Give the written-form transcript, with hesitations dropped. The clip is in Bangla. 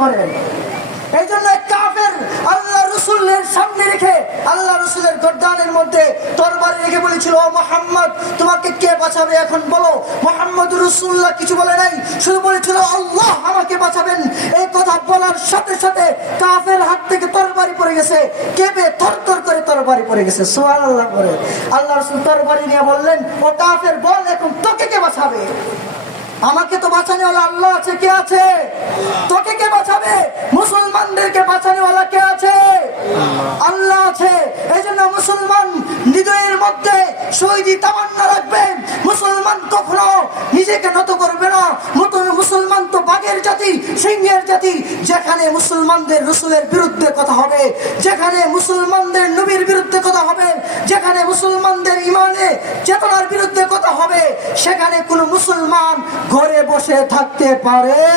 করেন। এই জন্য কাফের আল্লাহ রসুলের সামনে রেখে আল্লাহ রসুলের গর্দানের মধ্যে তরবারি রেখে বলেছিল, ও মুহাম্মদ তোমাকে কে বাঁচাবে এখন বলো। মুহাম্মদ রাসূলুল্লাহ কিছু বলে নাই, শুধু বলেছিল আল্লাহ আমাকে বাঁচাবেন। এই কথা বলার সাথে সাথে কাফের হাত থেকে তরবারি পড়ে গেছে, কেঁপে থরথর করে তরবারি পড়ে গেছে। সুবহানাল্লাহ করে আল্লাহ রসুল তরবারি নিয়ে বললেন, ও কাফের বল এখন তোকে কে বাঁচাবে? আমাকে তো বাঁচানো ওয়ালা আল্লাহ আছে, কে আছে? তোকে কে বাঁচাবে? মুসলমানদেরকে বাঁচানো ওয়ালা কে আছে? আল্লাহ আছে। এই জন্য মুসলমান হৃদয়ের মধ্যে শহীদি তামান্না রাখবেন। মুসলমান কখনো নিজেকে নত করবে না। মুসলমান তো বাঘের জাতি, সিংহের জাতি। যেখানে মুসলমানদের রসুলের বিরুদ্ধে কথা হবে, যেখানে মুসলমানদের নবীর বিরুদ্ধে কথা হবে, যেখানে মুসলমানদের ইমানে চেতনার বিরুদ্ধে কথা হবে, সেখানে কোনো মুসলমান ঘরে বসে থাকতে পারে